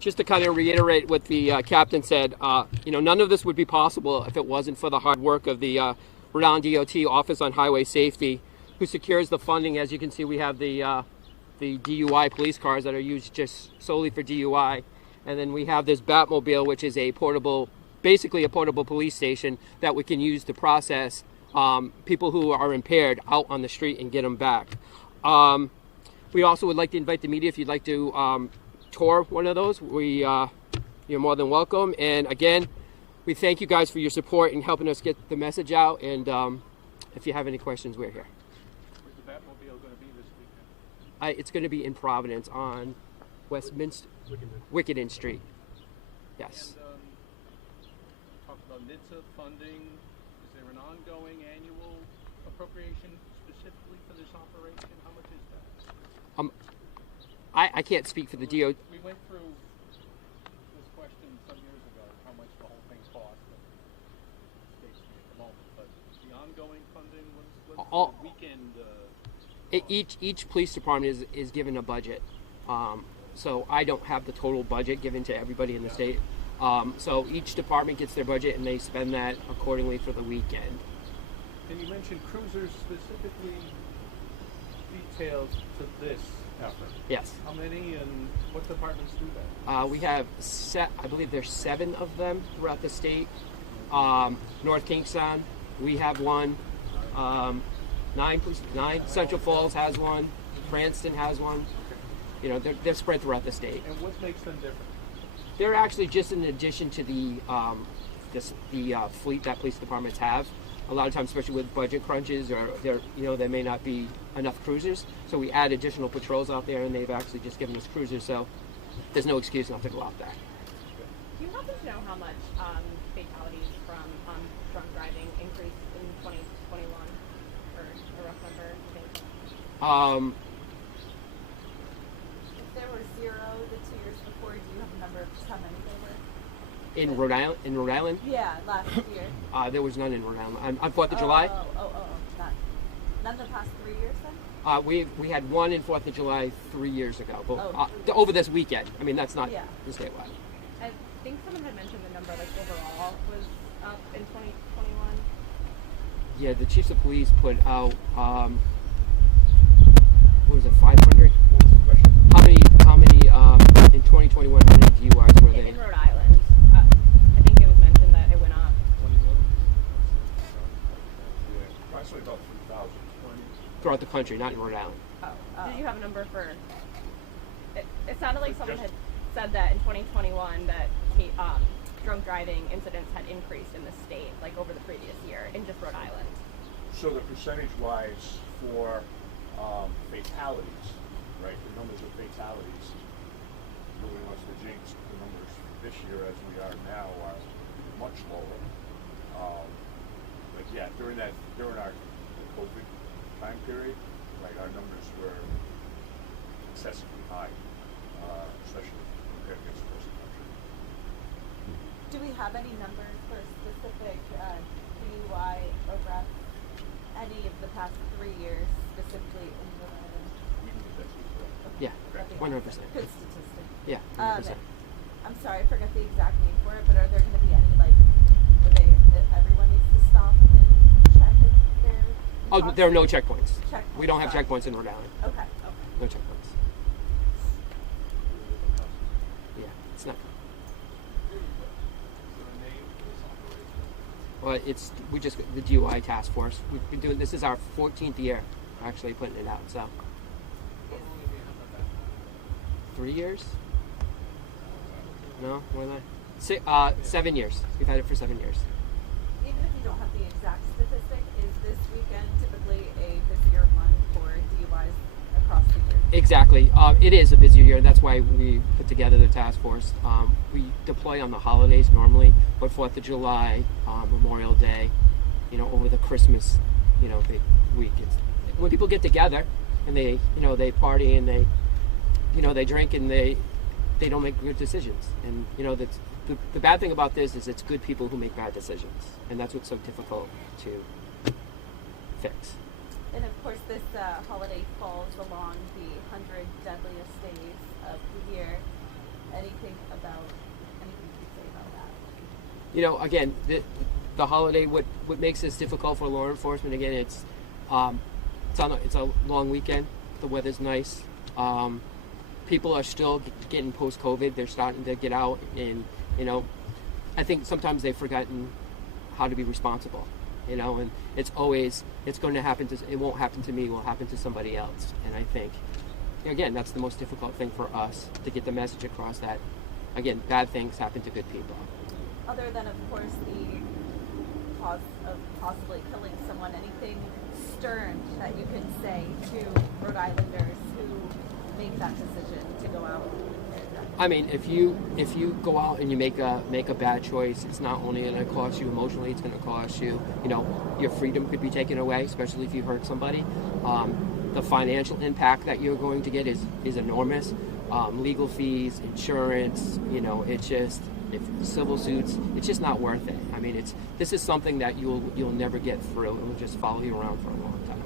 just to kind of reiterate what the captain said, none of this would be possible if it wasn't for the hard work of the Rhode Island DOT Office on Highway Safety, who secures the funding. As you can see, we have the DUI police cars that are used just solely for DUI. And then we have this Batmobile, which is basically a portable police station that we can use to process people who are impaired out on the street and get them back. We also would like to invite the media if you'd like to tour one of those. You're more than welcome. And again, we thank you guys for your support and helping us get the message out. And if you have any questions, we're here. Where's the Batmobile going to be this weekend? It's going to be in Providence on Westminster, Wickenden Street. Yes. And talk about NHTSA funding. Is there an ongoing annual appropriation specifically for this operation? How much is that? I can't speak for the DOT. We went through this question some years ago, how much the whole thing cost, and escapes me at the moment. But the ongoing funding, what's the weekend? Each police department is given a budget. So I don't have the total budget given to everybody in the state. So each department gets their budget and they spend that accordingly for the weekend. And you mentioned cruisers specifically detailed to this effort. Yes. How many and what departments do that? We have I believe there's 7 of them throughout the state. North Kingstown, we have one. 9. Central Falls has one. Cranston has one. They're spread throughout the state. And what makes them different? They're actually just in addition to the fleet that police departments have. A lot of times, especially with budget crunches, or there may not be enough cruisers, so we add additional patrols out there, and they've actually just given us cruisers. So there's no excuse not to go out there. Do you happen to know how much fatalities from drunk driving increased in 2021, or a rough number? I think. If there were 0 the 2 years before, do you have a number of how many there were? In Rhode Island? In Rhode Island? Yeah, last year. There was none in Rhode Island. On 4th of July? None the past 3 years then? We had one in 4th of July 3 years ago, but over this weekend. I mean, that's not the statewide. I think someone had mentioned the number, overall, was up in 2021. Yeah, the chiefs of police put out, what was it, 500? What was the question? How many in 2021, how many DUIs were they? In Rhode Island. I think it was mentioned that it went up. 21? Yeah, actually about 3,000. Throughout the country, not in Rhode Island. Did you have a number for... It sounded like someone had said that in 2021 that drunk driving incidents had increased in the state, over the previous year, in just Rhode Island. So the percentage-wise for fatalities, right, the numbers of fatalities, nobody wants to jinx the numbers this year as we are now are much lower. But yeah, during our COVID time period, right, our numbers were excessively high, especially compared against the rest of the country. Do we have any numbers for specific DUI arrests, any of the past 3 years, specifically in Rhode Island? We can get that to you. Yeah, 100%. Good statistic. Yeah, 100%. I'm sorry, I forgot the exact name for it, but are there going to be any, where everyone needs to stop and check if they're... There are no checkpoints. Checkpoints. We don't have checkpoints in Rhode Island. Okay. No checkpoints. Yeah, it's not. Well, the DUI Task Force. We've been doing this is our 14th year, actually putting it out. So 3 years? No, more than that. 7 years. We've had it for 7 years. Even if you don't have the exact statistic, is this weekend typically a busier one for DUIs across the year? Exactly. It is a busier year. That's why we put together the task force. We deploy on the holidays normally, but 4th of July, Memorial Day, over the Christmas, big week. When people get together and they party and they drink and they don't make good decisions. And the bad thing about this is it's good people who make bad decisions, and that's what's so difficult to fix. And of course, this holiday falls along the 100 deadliest days of the year. anything you say about that? You know, again, the holiday. What makes this difficult for law enforcement? Again, it's a long weekend. The weather's nice. People are still getting post-COVID. They're starting to get out, and you know, I think sometimes they've forgotten how to be responsible. You know, and it's going to happen it won't happen to me. It will happen to somebody else. And I think, again, that's the most difficult thing for us, to get the message across that, again, bad things happen to good people. Other than, of course, the cause of possibly killing someone, anything stern that you can say to Rhode Islanders who make that decision to go out? I mean, if you go out and you make a bad choice, it's not only going to cost you emotionally, it's going to cost you, you know, your freedom could be taken away, especially if you hurt somebody. The financial impact that you're going to get is enormous. Legal fees, insurance, you know, if civil suits, it's just not worth it. I mean, this is something that you'll never get through. It will just follow you around for a long time.